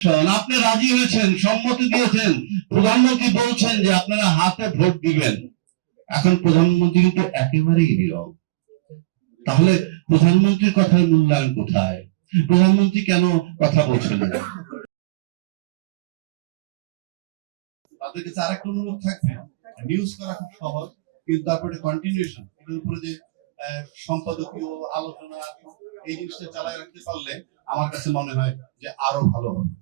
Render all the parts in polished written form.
আপনি রাজি হয়েছেন, সম্মতি দিয়েছেন, প্রধানমন্ত্রী বলছেন যে আপনারা হাতে ভোট দিবেন। এখন প্রধানমন্ত্রী কিন্তু একেবারেই নীরব। তাহলে প্রধানমন্ত্রীর কথার মূল্যায়ন কোথায়? প্রধানমন্ত্রী কেন কথা বলছেন না? তাদের কাছে আরেকটা অনুরোধ থাকবে, নিউজ করা খুব সহজ, কিন্তু তারপরে কন্টিনিউশন, এটার উপরে যে সম্পাদকীয় আলোচনা, এই জিনিসটা চালায় রাখতে পারলে আমার কাছে মনে হয় যে আরো ভালো হবে।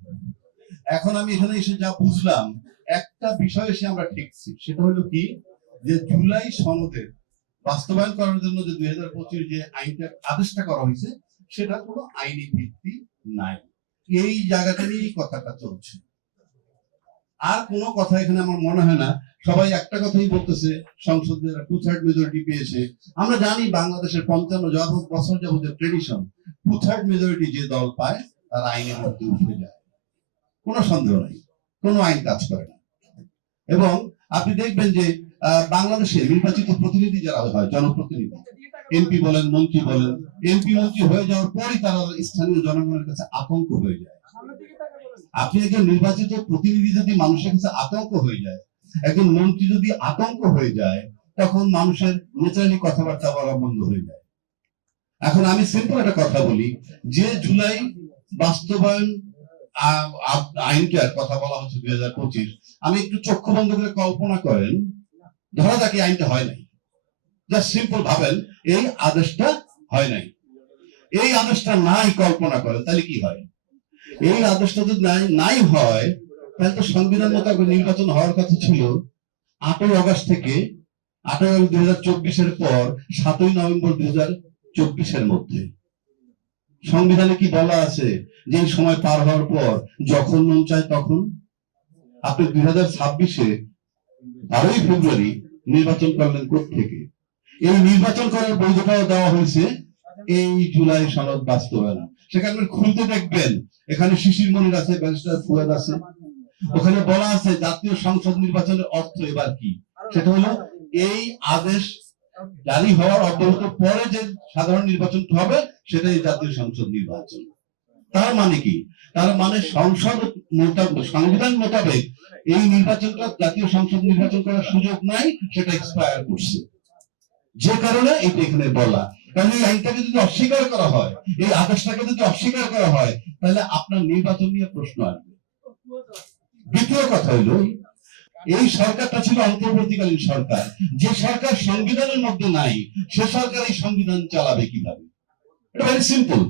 এখন আমি এখানে এসে যা বুঝলাম, একটা বিষয় এসে আমরা ঠিকছি, সেটা হলো কি, যে জুলাই সনদের বাস্তবায়ন করার জন্য যে 2025 যে আইনটা আদেশটা করা হয়েছে, সেটা কোনো আইনি ভিত্তি নাই। এই জায়গাটা নিয়েই কথাটা চলছে, আর কোনো কথা এখানে আমার মনে হয় না। সবাই একটা কথাই বলতেছে, সংসদের 2/3 মেজরিটি পেয়েছে। আমরা জানি বাংলাদেশের 55 বছর যাবতীয় ট্রেডিশন, 2/3 মেজরিটি যে দল পায় তার আইনের মধ্যে উঠে যায়, কোনো সন্দেহ নাই, কোনো আইন কাজ করে না। এবং আপনি দেখবেন যে বাংলাদেশে নির্বাচিত প্রতিনিধি যারা হয়, জনপ্রতিনিধি, এমপি বলেন, মন্ত্রী বলেন, এমপি মন্ত্রী হয়ে যাওয়ার পরই তারা স্থানীয় জনগণের কাছে আতঙ্ক হয়ে যায়। আপনি একজন নির্বাচিত প্রতিনিধি যদি মানুষের কাছে আতঙ্ক হয়ে যায়, একজন মন্ত্রী যদি আতঙ্ক হয়ে যায়, তখন মানুষের ন্যাচারালি কথাবার্তা বলা বন্ধ হয়ে যায়। এখন আমি সিম্পল একটা কথা বলি, যে জুলাই বাস্তবায়ন আইনটার কথা বলা হচ্ছে 2025, আমি একটু চক্ষু বন্ধ করে কল্পনা করেন, ধরা যাক এই আইনটা হয় নাই, জাস্ট সিম্পল ভাবেন এই আদেশটা হয় নাই, এই আদেশটা নাই কল্পনা করেন, তাহলে কি হয়? এই আদেশটা যদি নাই হয়, তাহলে তো সংবিধান মোতাবেক নির্বাচন হওয়ার কথা ছিল 8ই আগস্ট থেকে 8ই আগস্ট 2024 পর 7ই নভেম্বর 2024 মধ্যে। সংবিধানে কি বলা আছে যে সময় পার হওয়ার পর যখন মন চায় তখন? আপনি 2026 12ই ফেব্রুয়ারি নির্বাচন করলেন কোত্থেকে? এই নির্বাচন করার বৈধতাও দেওয়া হয়েছে এই জুলাই সনদ বাস্তবায়ন। সেখানে খুলতে দেখবেন, এখানে শিশির মনির আছে, ব্যারিস্টার ফুয়াদ আছে, ওখানে বলা আছে জাতীয় সংসদ নির্বাচনের অর্থ এবার কি, সেটা হলো এই আদেশ জারি হওয়ার অব্যাহত পরে যে সাধারণ নির্বাচন হবে সেটাই জাতীয় সংসদ নির্বাচন। তার মানে কি? তার মানে সংবিধান মোতাবেক এই নির্বাচনটা জাতীয় সংসদ নির্বাচন করার সুযোগ নাই, সেটা এক্সপায়ার করছে। যে কারণে এটা এখানে বলা, কারণ এই আইনটাকে যদি অস্বীকার করা হয়, এই আদেশটাকে যদি অস্বীকার করা হয়, তাহলে আপনার নির্বাচন নিয়ে প্রশ্ন আসবে। দ্বিতীয় কথা হলো, এই সরকারটা ছিল অন্তর্বর্তীকালীন সরকার, যে সরকার সংবিধানের মধ্যে নাই, সে সরকার এই সংবিধান চালাবে কিভাবে? এটা ভেরি সিম্পল।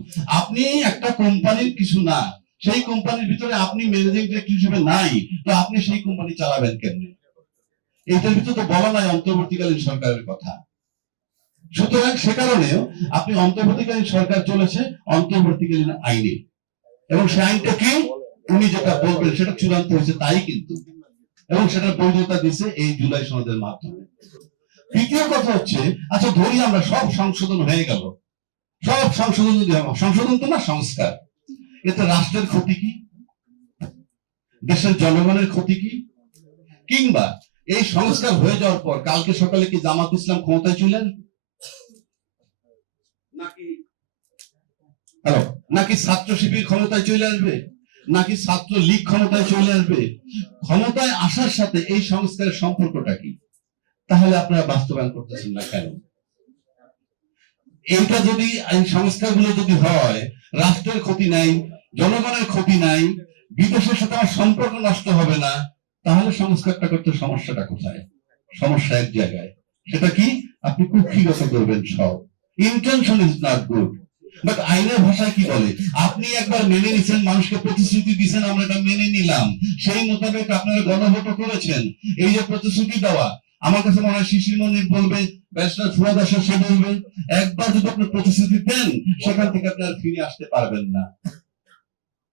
আপনি একটা কোম্পানির কিছু না, সেই কোম্পানির ভিতরে আপনি ম্যানেজিং ডিরেক্টর হিসেবে নাই, তো আপনি সেই কোম্পানি চালাবেন কেমনে? এইটার ভিতরে তো বলা নাই অন্তর্বর্তীকালীন সরকারের কথা। সুতরাং সে কারণেও আপনি অন্তর্বর্তীকালীন সরকার চলেছে অন্তর্বর্তীকালীন আইনে, এবং সেই আইনটা কি উনি যেটা বলবেন সেটা চূড়ান্ত হয়েছে তাই কিন্তু, এবং সেটার বৈধতা দিচ্ছে এই জুলাই সনদের মাধ্যমে। তৃতীয় কথা হচ্ছে, আচ্ছা ধরি আমরা সব সংশোধন হয়ে গেল, সব সংশোধন যদি সংশোধন তো না, সংস্কার, এতে রাষ্ট্রের ক্ষতি কি, দেশের জনগণের ক্ষতি কি? কিংবা এই সংস্কার হয়ে যাওয়ার পর কালকে সকালে কি জামাত ইসলাম ক্ষমতায় চলে আসবে? নাকি ছাত্র শিবির ক্ষমতায় চলে আসবে? নাকি ছাত্র লীগ ক্ষমতায় চলে আসবে? ক্ষমতায় আসার সাথে এই সংস্কারের সম্পর্কটা কি? তাহলে আপনারা বাস্তবায়ন করতেছেন না কেন? এইটা যদি এই সংস্কারগুলো যদি হয়, রাষ্ট্রের ক্ষতি নাই, জনগণের ক্ষতি নাই, বিদেশের সাথে আমার সম্পর্ক নষ্ট হবে না, তাহলে সংস্কারটা করতে সমস্যাটা কোথায়? সমস্যা এক জায়গায়, সেটা কি? আপনি কুক্ষিগত করবেন সব। Intention is not good, but আইনের ভাষায় কি বলে? আপনি একবার মেনে নিছেন, মানুষকে প্রতিশ্রুতি দিয়েছেন, আমরা এটা মেনে নিলাম, সেই মোতাবেক আপনারা গণভোট করেছেন। এই যে প্রতিশ্রুতি দেওয়া, আমার কাছে মনে হয় শিশির মনির বলবে, ব্যারিস্টার ফুয়াদ আসার সে বলবে, একবার যদি আপনি প্রতিশ্রুতি দেন, সেখান থেকে আপনি আর ফিরে আসতে পারবেন না।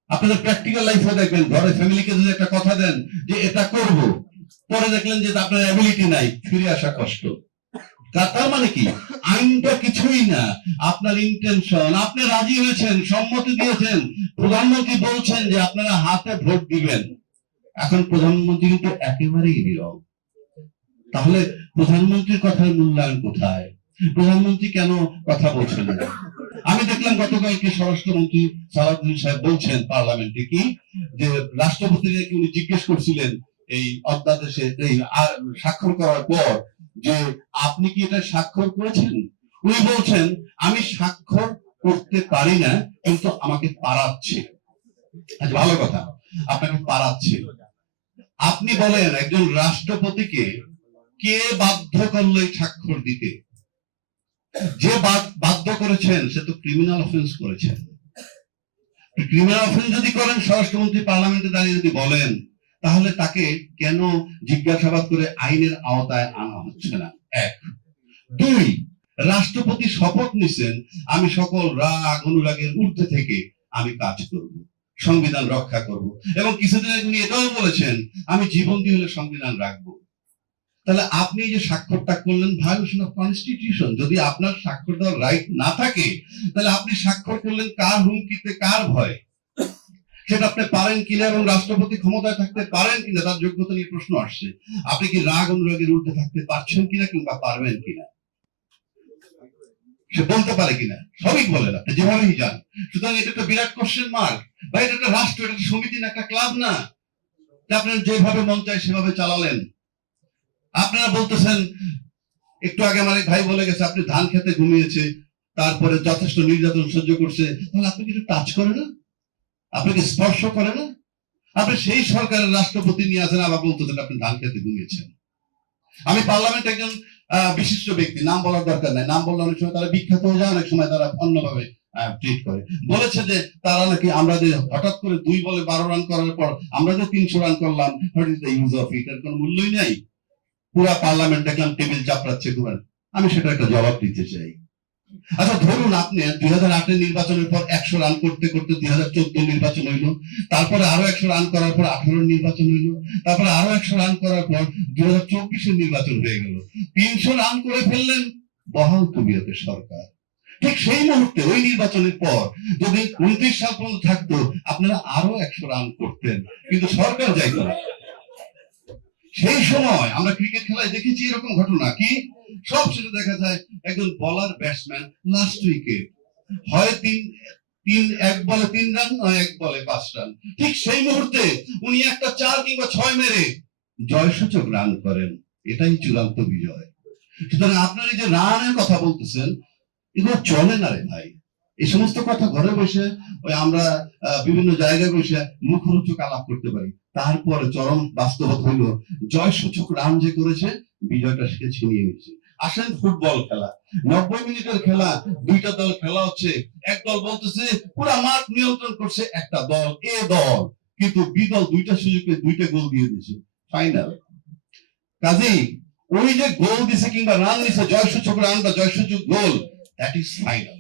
আপনাদের প্র্যাকটিক্যাল লাইফে দেখবেন, ঘরে ফ্যামিলিকে যদি একটা কথা দেন যে এটা করব, পরে দেখলেন যে আপনার অ্যাবিলিটি নাই, ফিরে আসা কষ্ট। তার মানে কি? আইনটা কিছুই না, আপনার ইন্টেনশন। আপনি রাজি হয়েছেন, সম্মতি দিয়েছেন, প্রধানমন্ত্রী বলছেন যে আপনারা হাতে ভোট দিবেন। এখন প্রধানমন্ত্রী কিন্তু একেবারেই নীরব। তাহলে প্রধানমন্ত্রীর কথার মূল্যায়ন কোথায়? প্রধানমন্ত্রী কেন কথা বলছেন না? আমি দেখলাম গতকালকে স্বরাষ্ট্রমন্ত্রী সালাউদ্দিন সাহেব বলছেন পার্লামেন্টে কি যে রাষ্ট্রপতিকে উনি জিজ্ঞেস করছিলেন এই অধ্যাদেশে এই স্বাক্ষর করার পর যে আপনি কি এটা স্বাক্ষর করেছেন। উনি বলছেন আমি স্বাক্ষর করতে পারি না কিন্তু আমাকে পারাচ্ছে। আচ্ছা ভালো কথা, আপনাকে পারাচ্ছে। আপনি বলেন একজন রাষ্ট্রপতিকে কে বাধ্য করলো এই স্বাক্ষর দিতে? যে বাধ্য করেছেন সে তো ক্রিমিনাল অফেন্স করেছেন। ক্রিমিনাল অফেন্স যদি করেন, স্বরাষ্ট্রমন্ত্রী পার্লামেন্টে দাঁড়িয়ে যদি বলেন, তাহলে তাকে কেন জিজ্ঞাসাবাদ করে আইনের আওতায় আনা হচ্ছে না? এক। দুই, রাষ্ট্রপতি শপথ নিছেন আমি সকল রাগ অনুরাগের ঊর্ধ্বে থেকে আমি কাজ করব, সংবিধান রক্ষা করব, এবং কিছুদিন আগে উনি এটাও বলেছেন আমি জীবন দিয়ে হলে সংবিধান রাখবো। তাহলে আপনি যে স্বাক্ষরটা করলেন ভায়োলেশন অফ কনস্টিটিউশন। যদি আপনার স্বাক্ষর দেওয়ার রাইট না থাকে তাহলে আপনি স্বাক্ষর করলেন কার হুমকিতে, কার ভয়ে? সেটা আপনি পারেন কিনা এবং রাষ্ট্রপতি ক্ষমতায় থাকতে পারেন কিনা তার যোগ্যতা নিয়ে প্রশ্ন আসছে। আপনি কি রাগ অনুরাগের ঊর্ধ্বে থাকতে পারছেন কিনা কিংবা পারবেন কিনা সে বলতে পারে কিনা? সবই বলেন আপনি যেভাবেই যান। সুতরাং এটা একটা বিরাট কোশ্চেন মার্ক। বা এটা একটা রাষ্ট্র, এটা একটা সমিতি না, একটা ক্লাব না যে আপনার যেভাবে মন চায় সেভাবে চালালেন। আপনারা বলতেছেন, একটু আগে আমার এক ভাই বলে গেছে আপনি ধান খেতে ঘুমিয়েছে, তারপরে যথেষ্ট নির্যাতন সহ্য করছে, তাহলে আপনি কিছু টাচ করে না, আপনাকে স্পর্শ করে না? আপনি সেই সরকারের রাষ্ট্রপতি নিয়ে আছেন আবার বলতেছেন আপনি ধান খেতে ঘুমিয়েছেন। আমি পার্লামেন্ট একজন বিশিষ্ট ব্যক্তি, নাম বলার দরকার নাই, নাম বললে অনেক সময় তারা বিখ্যাত হয়ে যায়, অনেক সময় তারা অন্যভাবে ট্রিট করে। বলেছে যে তারা নাকি আমরা যে হঠাৎ করে 2 বলে 12 রান করার পর আমরা যে 300 রান করলাম, what is the use of it? এর কোনো মূল্যই নাই। পুরা পার্লামেন্ট দেখলাম টেবিল চাপড়াচ্ছে ঘুরেন। আমি সেটা একটা জবাব দিতে চাই। আচ্ছা ধরুন আপনি 2008 নির্বাচনের পর 100 রান করতে করতে 2014 নির্বাচন হইল, তারপরে আরো 100 রান করার পর 18 নির্বাচন হইল, তারপরে আরো 100 রান করার পর 2024 নির্বাচন হয়ে গেল। 300 রান করে ফেললেন বহাল তবিয়তের সরকার। ঠিক সেই মুহূর্তে ওই নির্বাচনের পর যদি 29 সাল পর্যন্ত থাকতো আপনারা আরো 100 রান করতেন, কিন্তু সরকার যাইতো না। সেই সময় আমরা ক্রিকেট খেলায় দেখেছি এরকম ঘটনা কি সব শেষে দেখা যায় একজন বলার ব্যাটসম্যান লাস্ট উইকেট হয় এক বলে 3 রান, নয় 1 বলে 5 রান। ঠিক সেই মুহূর্তে উনি একটা 4 কিংবা 6 মেরে জয়সূচক রান করেন। এটাই চূড়ান্ত বিজয়। সুতরাং আপনার এই যে রানের কথা বলতেছেন, এগুলো চলে না রে ভাই। এই সমস্ত কথা ঘরে বসে ওই আমরা বিভিন্ন জায়গায় বসে মুখরোচক আলাপ করতে পারি, তারপরে চরম বাস্তবতা হইল জয়সূচক রান যে করেছে বিজয়টা সে ছিনিয়ে নিয়েছে। আসেন ফুটবল খেলা, 90 মিনিটের খেলা, দুইটা দল খেলা হচ্ছে, এক দল বলতেছে পুরা মাঠ নিয়ন্ত্রণ করছে একটা দল, এ দল, কিন্তু বি দল দুইটা সুযোগে 2টা গোল দিয়ে দিয়েছে, ফাইনাল। কাজেই ওই যে গোল দিছে কিংবা রান দিছে, জয়সূচক রান বা জয়সূচক গোল, দ্যাট ইজ ফাইনাল।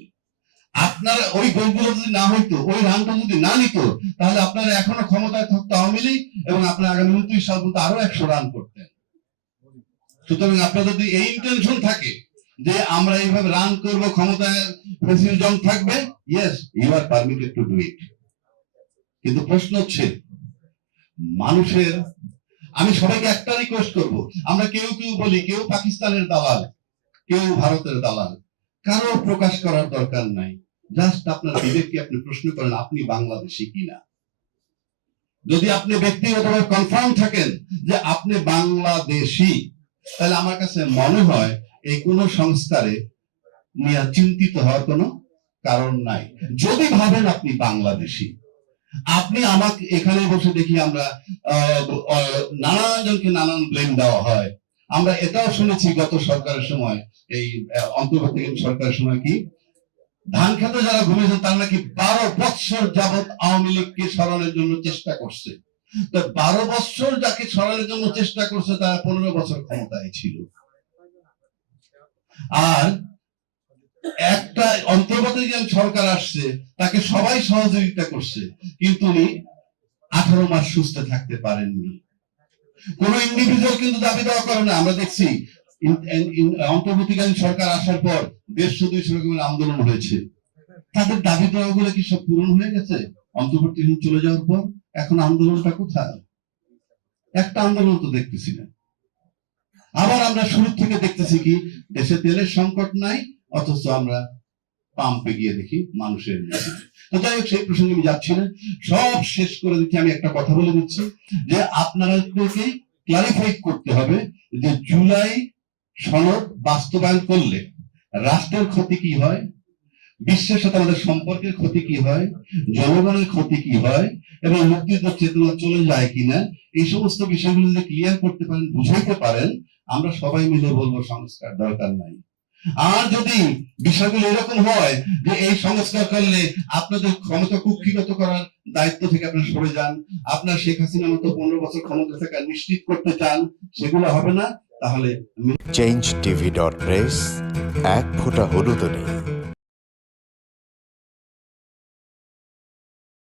আপনারা ওই গোলগুলো যদি না হইতো, ওই রানটা যদি না নিত, তাহলে আপনারা এখনো ক্ষমতায় থাকতো আওয়ামী লীগ এবং আপনারা আগামী 29 সাল পর্যন্ত আরো 100 রান করতেন। সুতরাং আপনাদের যদি এই ইন্টেনশন থাকে যে আমরা এইভাবে রান করব, ক্ষমতায় প্রেসিডেন্ট থাকবে, yes you are permitted to do it. কিন্তু প্রশ্ন হচ্ছে মানুষের, আমি সবাইকে একটা রিকোয়েস্ট করব, আমরা কেউ কেউ বলি কেউ পাকিস্তানের দালাল, কেউ ভারতের দালাল, কারো প্রকাশ করার দরকার নাই। জাস্ট আপনার বিবেককে আপনি প্রশ্ন করেন আপনি বাংলাদেশি কিনা। যদি আপনি ব্যক্তিগতভাবে কনফার্ম থাকেন যে আপনি বাংলাদেশি, তাহলে আমার কাছে মনে হয় এই কোন সংস্কারে নিয়ে চিন্তিত হওয়ার কোনো কারণ নাই। যদি ভাবেন আপনি বাংলাদেশি, আপনি আমাকে এখানে বসে দেখি আমরা নানান জনকে নানান ব্লেম দেওয়া হয়। আমরা এটাও শুনেছি গত সরকারের সময়, এই অন্তর্বর্তীকালীন সরকারের সময় কি ধান খেতে যারা ঘুমিয়েছেন তারা নাকি 12 বছর যাবৎ আওয়ামী লীগকে সরানোর জন্য চেষ্টা করছে। তো 12 বছর যাকে সরানোর জন্য চেষ্টা করছে তারা 15 বছর ক্ষমতায় ছিল। আর একটা অন্তর্বর্তীকালীন সরকার আসছে, তাকে সবাই সহযোগিতা করছে, কিন্তু উনি 18 মাস সুস্থ থাকতে পারেননি। কোন ইন্ডিভিজুয়াল কিন্তু দাবি দেওয়া করে না। আমরা দেখছি অন্তর্বর্তীকালীন সরকার আসার পর 150-200 রকমের আন্দোলন হয়েছে, তাদের দাবি দেওয়াগুলো কি সব পূরণ হয়ে গেছে? অন্তর্বর্তীকালীন চলে যাওয়ার পর এখন আন্দোলনটা কোথায়? একটা আন্দোলন তো দেখতেছি না। আবার আমরা শুরু থেকে দেখতেছি কি দেশে তেলের সংকট নাই, অথচ আমরা পাম্পে গিয়ে দেখি মানুষের নেই। তো যাই হোক, সেই প্রসঙ্গে আমি যাচ্ছি না। সব শেষ করে দিচ্ছি, আমি একটা কথা বলে দিচ্ছি যে আপনাদেরকে ক্লারিফাই করতে হবে যে জুলাই সনদ বাস্তবায়ন করলে রাষ্ট্রের ক্ষতি কি হয়, বিশ্বের সাথে আমাদের সম্পর্কের ক্ষতি কি হয়, জনগণের ক্ষতি কি হয়, এবং মুক্তিযুদ্ধ চেতনা চলে যায় কিনা, এই সমস্ত বিষয়গুলো যদি ক্লিয়ার করতে পারেন, বুঝাইতে পারেন, আমরা সবাই মিলে বলবো সংস্কার দরকার নাই। আর যদি বিষয়গুলো এরকম হয় যে এই সংস্কার করলে আপনাদের ক্ষমতা কুক্ষিগত করার দায়িত্ব থেকে আপনারা সরে যান, আপনার শেখ হাসিনার মতো 15 বছর ক্ষমতা থাকা নিশ্চিত করতে চান, সেগুলো হবে না, তাহলে changeTV.press এক ফোঁটা হলুদও নেই।